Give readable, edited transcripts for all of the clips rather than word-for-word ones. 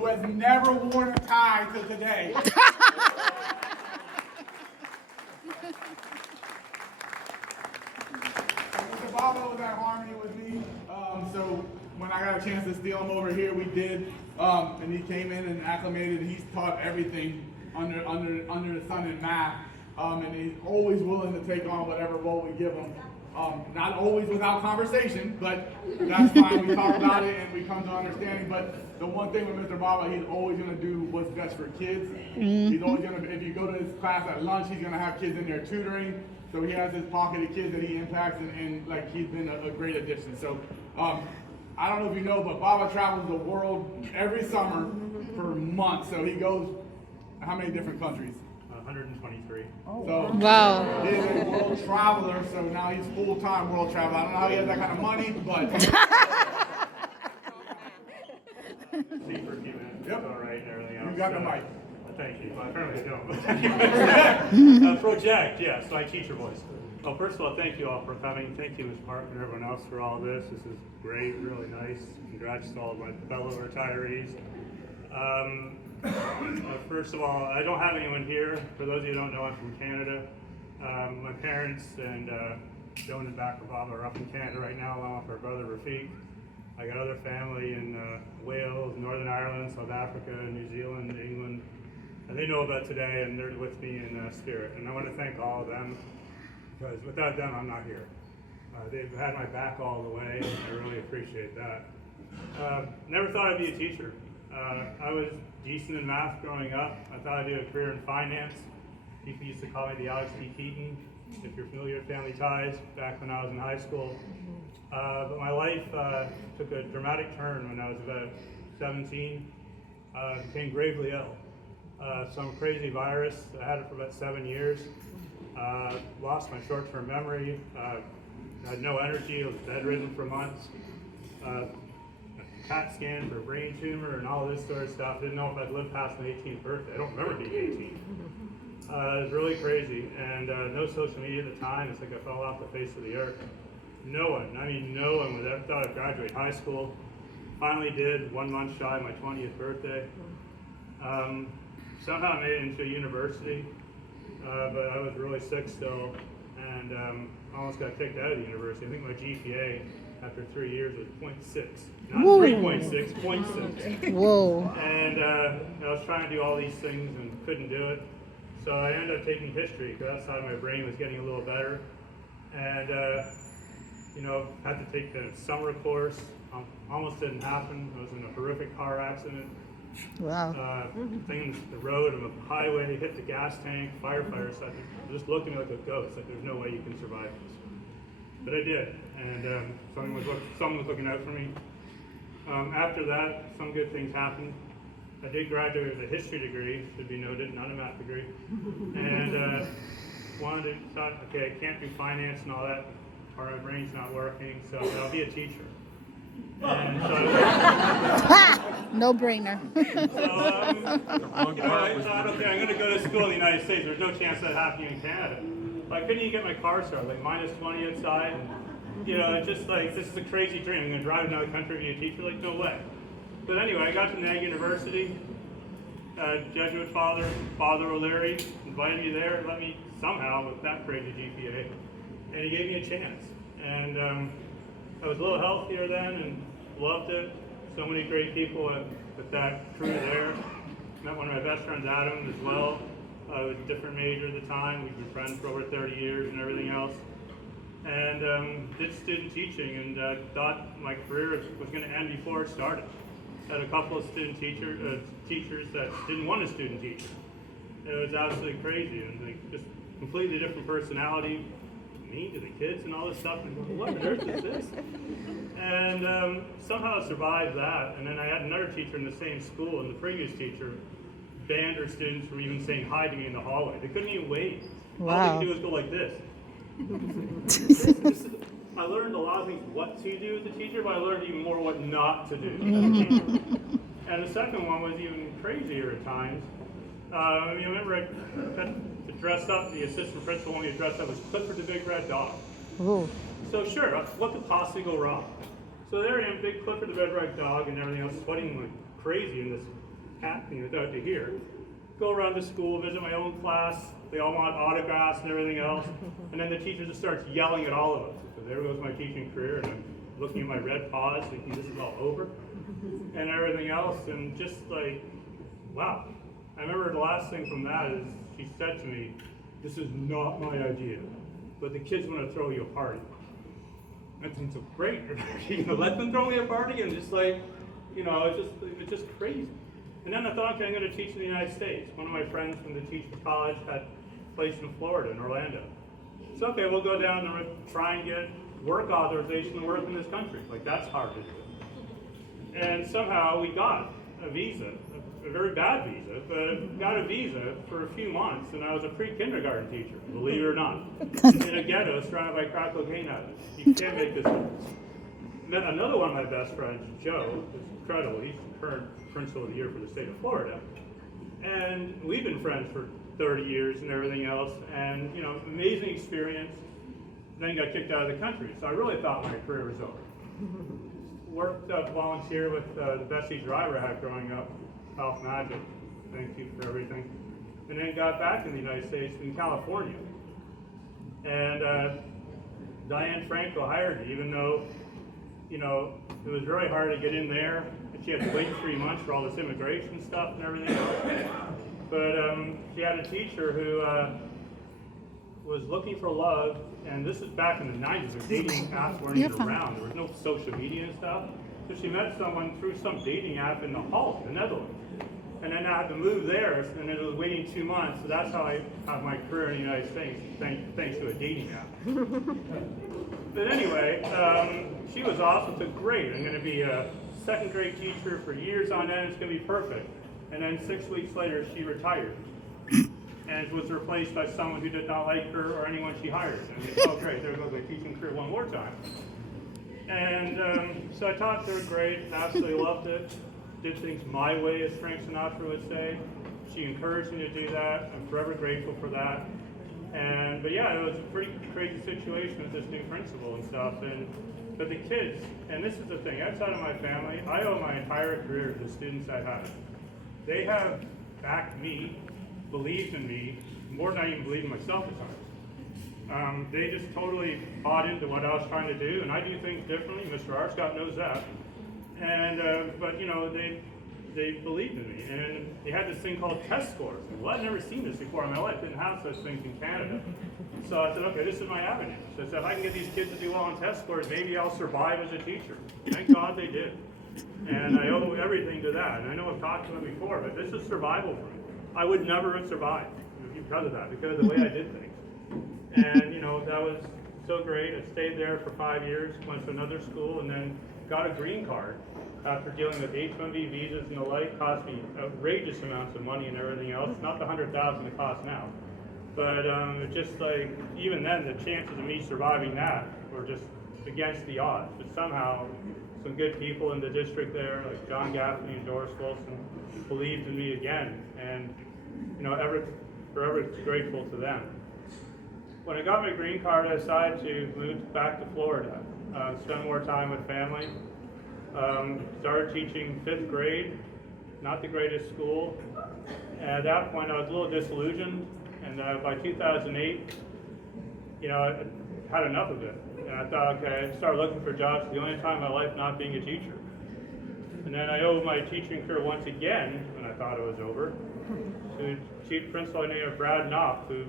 who has never worn a tie till today. Mr. Baba was at Harmony with me, so when I got a chance to steal him over here, we did, and he came in and acclimated. He's taught everything under the sun in math, and he's always willing to take on whatever role we give him. Not always without conversation, but that's fine. We talk about it and we come to understanding. But the one thing with Mr. Baba, he's always going to do what's best for kids. He's always going to, if you go to his class at lunch, he's going to have kids in there tutoring. So he has his pocket of kids that he impacts, and like he's been a great addition. So I don't know if you know, but Baba travels the world every summer for months. So he goes, how many different countries? 123. So Wow. he's a world traveler, so now he's full-time world traveler. I don't know how he has that kind of money, but Speak for a few minutes. Yep. All right, and everything else. you got the mic. Thank you. Well, apparently I don't. Project, yeah, so I teach your voice. Well, first of all, thank you all for coming. Thank you, Ms. Park, and everyone else for all this. This is great, really nice. Congrats to all of my fellow retirees. First of all, I don't have anyone here. For those of you who don't know, I'm from Canada. My parents and Joan and Backer Bob are up in Canada right now, along with our brother Rafiq. I got other family in Wales, Northern Ireland, South Africa, New Zealand, England. And they know about today, and they're with me in spirit. And I want to thank all of them, because without them, I'm not here. They've had my back all the way, and I really appreciate that. Never thought I'd be a teacher. I was decent in math growing up. I thought I'd do a career in finance. People used to call me the Alex P. Keaton, if you're familiar with Family Ties, back when I was in high school. But my life took a dramatic turn when I was about 17. Became gravely ill. Some crazy virus. I had it for about 7 years. Lost my short-term memory. Had no energy. I was bedridden for months. CAT scan for a brain tumor and all this sort of stuff. Didn't know if I'd live past my 18th birthday. I don't remember being 18. It was really crazy, and no social media at the time. It's like I fell off the face of the earth. No one would ever thought I'd graduate high school. Finally did, 1 month shy of my 20th birthday. Somehow I made it into a university, but I was really sick still, and almost got kicked out of the university. I think my GPA after 3 years was 0.6. Not 3.6, 0.6. Whoa. And I was trying to do all these things and couldn't do it. So I ended up taking history because that side of my brain was getting a little better. And, had to take the summer course. Almost didn't happen. I was in a horrific car accident. Wow. Things, the road on the highway, hit the gas tank, firefighters just looked at me like a ghost, like there's no way you can survive this. But I did, and someone was looking out for me. After that, some good things happened. I did graduate with a history degree, should be noted, not a math degree. And thought, okay, I can't do finance and all that, or my brain's not working, so I'll be a teacher. And so No brainer. I thought, okay, I'm going to go to school in the United States. There's no chance that happening in Canada. But I couldn't even get my car started, like minus 20 outside. It's just like, this is a crazy dream. I'm going to drive another country to be a teacher? Like, no way. But anyway, I got to Nag University. Jesuit father, Father O'Leary, invited me there, let me somehow, with that crazy GPA, and he gave me a chance. And I was a little healthier then and loved it. So many great people with that crew there. Met one of my best friends, Adam, as well. With a different major at the time. We've been friends for over 30 years and everything else. And did student teaching, and thought my career was going to end before it started. Had a couple of student teachers that didn't want a student teacher. It was absolutely crazy, and like just completely different personality, mean to the kids and all this stuff. And what on earth is this? And somehow I survived that. And then I had another teacher in the same school, and the previous teacher banned her students from even saying hi to me in the hallway. They couldn't even wave. Wow. All they could do was go like this. I learned a lot of things what to do as a teacher, but I learned even more what not to do as a teacher. And the second one was even crazier at times. I remember I got to dress up, the assistant principal wanted me to dress up as Clifford the Big Red Dog. Ooh. So sure, what could possibly go wrong? So there I am, big Clifford the Red Dog and everything else, sweating like crazy in this happening without to hear. Go around the school, visit my own class. They all want autographs and everything else. And then the teacher just starts yelling at all of us. So there goes my teaching career, and I'm looking at my red paws thinking this is all over and everything else. And just like, wow. I remember the last thing from that is she said to me, "This is not my idea, but the kids want to throw you a party." I think so great. You know, let them throw me a party, and just like, you know, it's just crazy. And then I thought, okay, I'm going to teach in the United States. One of my friends from the teaching college had a place in Florida, in Orlando. So okay, we'll go down and try and get work authorization to work in this country. Like, that's hard to do. And somehow we got a visa, a very bad visa, but got a visa for a few months, and I was a pre-kindergarten teacher, believe it or not, in a ghetto surrounded by crack cocaine addicts. You can't make this up. Met another one of my best friends, Joe, who's incredible. He's the current principal of the year for the state of Florida. And we've been friends for 30 years and everything else, and, you know, amazing experience. Then got kicked out of the country, so I really thought my career was over. Worked volunteer with the Bessie driver I had growing up, Health Magic. Thank you for everything. And then got back in the United States in California. And Diane Franco hired me, even though, you know, it was very hard to get in there. And she had to wait 3 months for all this immigration stuff and everything else. But she had a teacher who was looking for love, and this is back in the 90s, where dating apps weren't even around. There was no social media and stuff. So she met someone through some dating app in the Hulk, the Netherlands. And then I had to move there, and it was waiting 2 months. So that's how I have my career in the United States, thanks to a dating app. But anyway, she was awesome, so great. I'm going to be a second grade teacher for years on end. It's going to be perfect. And then 6 weeks later, she retired and was replaced by someone who did not like her or anyone she hired. And I thought, oh great, there goes my teaching career one more time. And so I taught third grade, absolutely loved it. Did things my way, as Frank Sinatra would say. She encouraged me to do that. I'm forever grateful for that. But yeah, it was a pretty crazy situation with this new principal and stuff. But the kids, and this is the thing, outside of my family, I owe my entire career to the students I have. They have backed me, believed in me, more than I even believed in myself at times. They just totally bought into what I was trying to do, and I do things differently. Mr. Arscott knows that. But you know, they believed in me, and they had this thing called test scores. Well, I'd never seen this before in my life. Didn't have such things in Canada. So I said, okay, this is my avenue. So I said, if I can get these kids to do well on test scores, maybe I'll survive as a teacher. Thank God they did. And I owe everything to that. And I know I've talked to them before, but this is survival for me. I would never have survived because of that, because of the way I did things. And you know, that was so great. I stayed there for 5 years, went to another school, and then got a green card after dealing with H-1B visas and the like. Cost me outrageous amounts of money and everything else. Not the $100,000 it costs now. But it's just like, even then, the chances of me surviving that were just against the odds. But somehow, some good people in the district there, like John Gaffney and Doris Wilson, believed in me again. And, you know, forever grateful to them. When I got my green card, I decided to move back to Florida, spend more time with family. Started teaching 5th grade, not the greatest school. And at that point, I was a little disillusioned. And by 2008, you know, I had enough of it. And I thought, okay, I started looking for jobs for the only time in my life not being a teacher. And then I owed my teaching career once again, when I thought it was over, to chief principal named Brad Knopf, who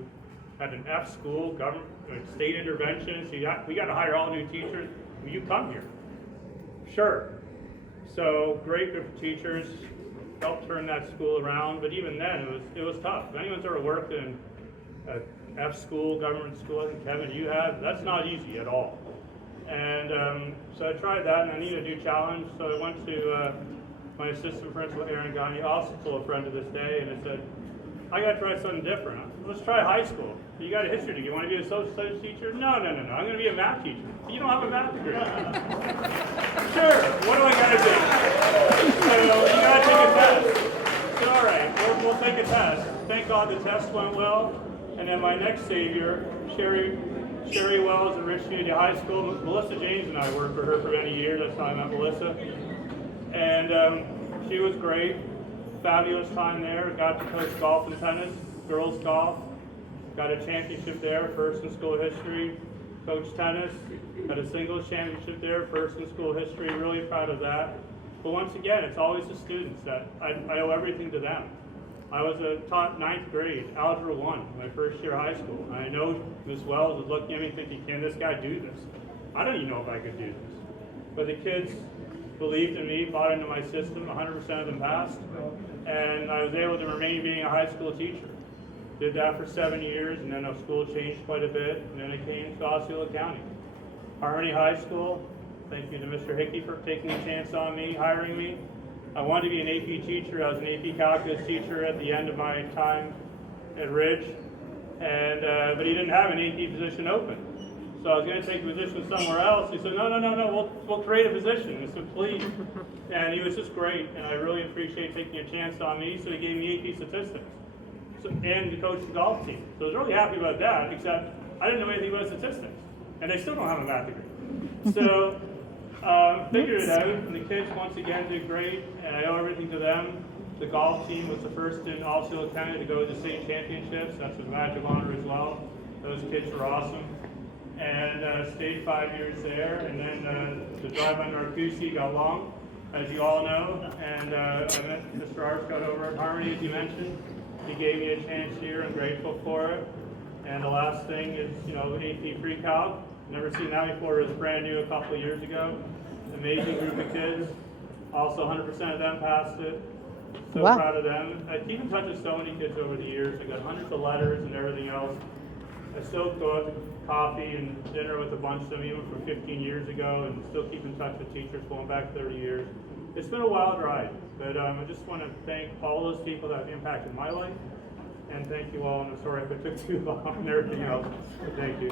had an F school, government, state intervention. So we got to hire all new teachers. Will you come here? Sure. So great group of teachers, helped turn that school around. But even then, it was tough. If anyone's ever worked in a F school, government school, I think Kevin, you have, that's not easy at all. And so I tried that, and I needed a new challenge. So I went to my assistant principal, Aaron Gagne, also still a friend to this day, and I said, I got to try something different. Let's try high school. You got a history degree. You want to be a social studies teacher? No. I'm going to be a math teacher. You don't have a math degree. Sure. What do I got to do? So you got to take a test. So all right, we'll take a test. Thank God the test went well. And then my next savior, Sherry Wells at Rich Community High School. Melissa James and I worked for her for many years. That's how I met Melissa. And she was great. fabulous time there. Got to coach golf and tennis, girls golf. Got a championship there, first in school history. Coached tennis, got a singles championship there, first in school history. Really proud of that. But once again, it's always the students that I owe everything to them. I was taught 9th grade, Algebra 1, my first year of high school. And I know Ms. Wells was looking at me thinking, can this guy do this? I don't even know if I could do this. But the kids believed in me, bought into my system, 100% of them passed. And I was able to remain being a high school teacher. Did that for 7 years, and then the school changed quite a bit, and then I came to Osceola County. Harmony High School, thank you to Mr. Hickey for taking a chance on me, hiring me. I wanted to be an AP teacher. I was an AP calculus teacher at the end of my time at Ridge, and but he didn't have an AP position open. So I was going to take a position somewhere else. He said, no, we'll create a position. I said, please. And he was just great, and I really appreciate taking a chance on me, so he gave me AP statistics. And to coach the golf team. So I was really happy about that, except I didn't know anything about statistics. And they still don't have a math degree. So figured it out, and the kids once again did great, and I owe everything to them. The golf team was the first in Osceola County to go to the state championships. That's a magic honor as well. Those kids were awesome. And stayed 5 years there, and then the drive on Narcoossee got long, as you all know, and I met Mr. Arscott over at Harmony, as you mentioned. He gave me a chance here. I'm grateful for it. And the last thing is, AP Pre-Calc. Never seen that before. It was brand new a couple of years ago. Amazing group of kids. Also, 100% of them passed it. So Wow. proud of them. I keep in touch with so many kids over the years. I got hundreds of letters and everything else. I still go out to coffee and dinner with a bunch of them, even from 15 years ago, and still keep in touch with teachers going back 30 years. It's been a wild ride, but I just want to thank all those people that have impacted my life, and thank you all, and I'm sorry if it took too long and everything else, but thank you.